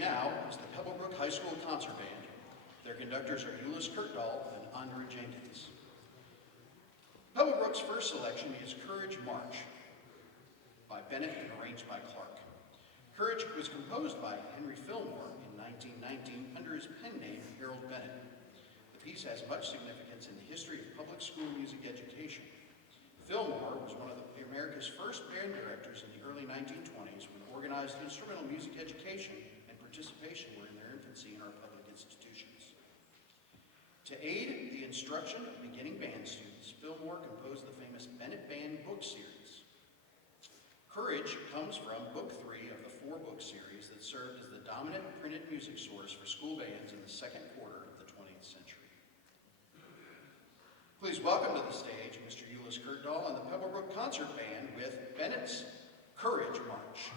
now is the Pebblebrook High School Concert Band. Their conductors are Eulas, Kirtdoll, and Endre, Jenkins. Pebblebrook's first selection is Courage March by Bennett and arranged by Clark. Courage was composed by Henry Fillmore in 1919 under his pen name Harold Bennett. The piece has much significance in the history of public school music education. Fillmore was one of America's first band directors in the early 1920s when organized instrumental music education and participation were in their infancy in our public institutions. To aid the instruction of beginning band students, Fillmore composed the famous Bennett Band book series. Courage comes from Book 3 of the 4-book series that served as the dominant printed music source for school bands in the second quarter of the 20th century. Please welcome to the stage Mr. Eulas Kirtdoll and the Pebblebrook Concert Band with Bennett's Courage March.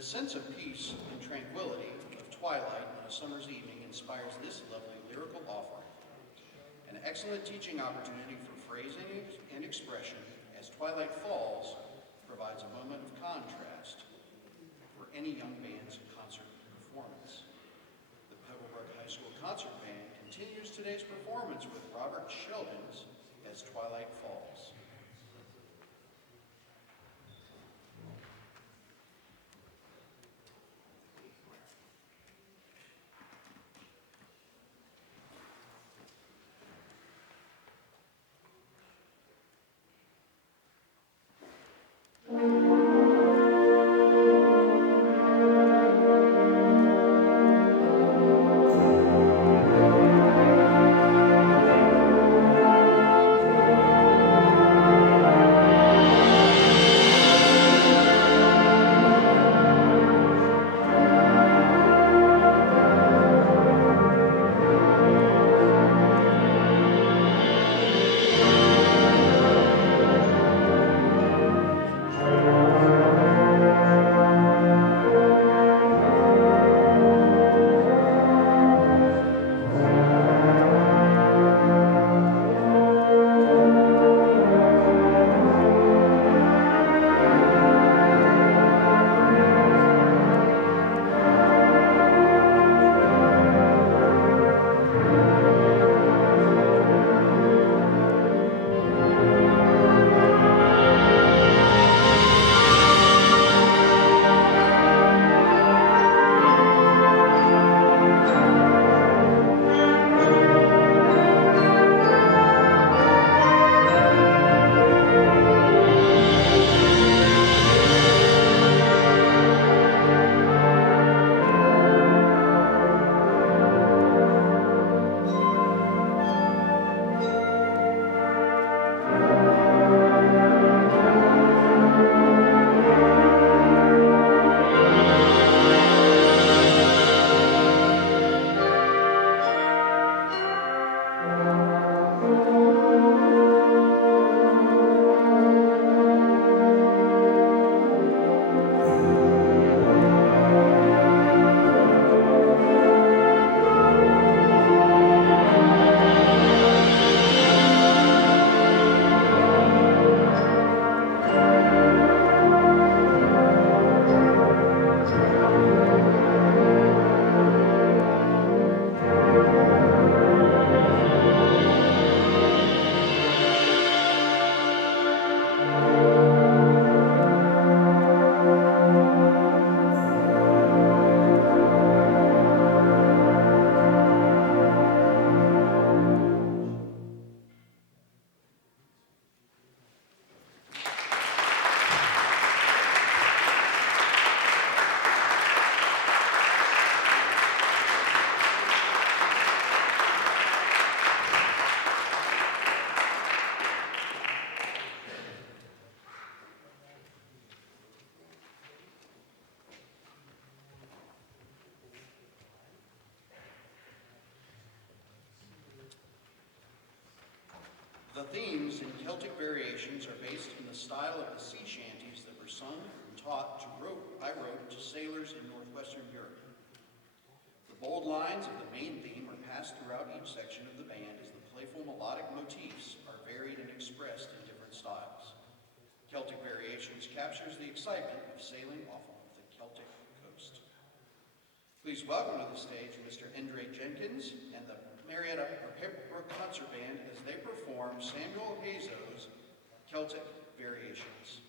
The sense of peace and tranquility of twilight on a summer's evening inspires this lovely lyrical offering. An excellent teaching opportunity for phrasing and expression as twilight falls provides a moment of contrast for any young band's concert performance. The Pebblebrook High School Concert Band continues today's performance with Robert Sheldon's As Twilight Falls. The themes in Celtic Variations are based in the style of the sea shanties that were sung and taught by rote to sailors in northwestern Europe. The bold lines of the main theme are passed throughout each section of the band as the playful melodic motifs are varied and expressed in different styles. Celtic Variations captures the excitement of sailing off of the Celtic coast. Please welcome to the stage Mr. Endre Jenkins and the Pebblebrook Concert Band as they perform Samuel Hazo's Celtic Variations.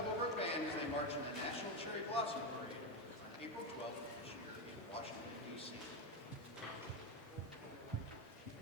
Pebblebrook Band as they march in the National Cherry Blossom Parade on April 12th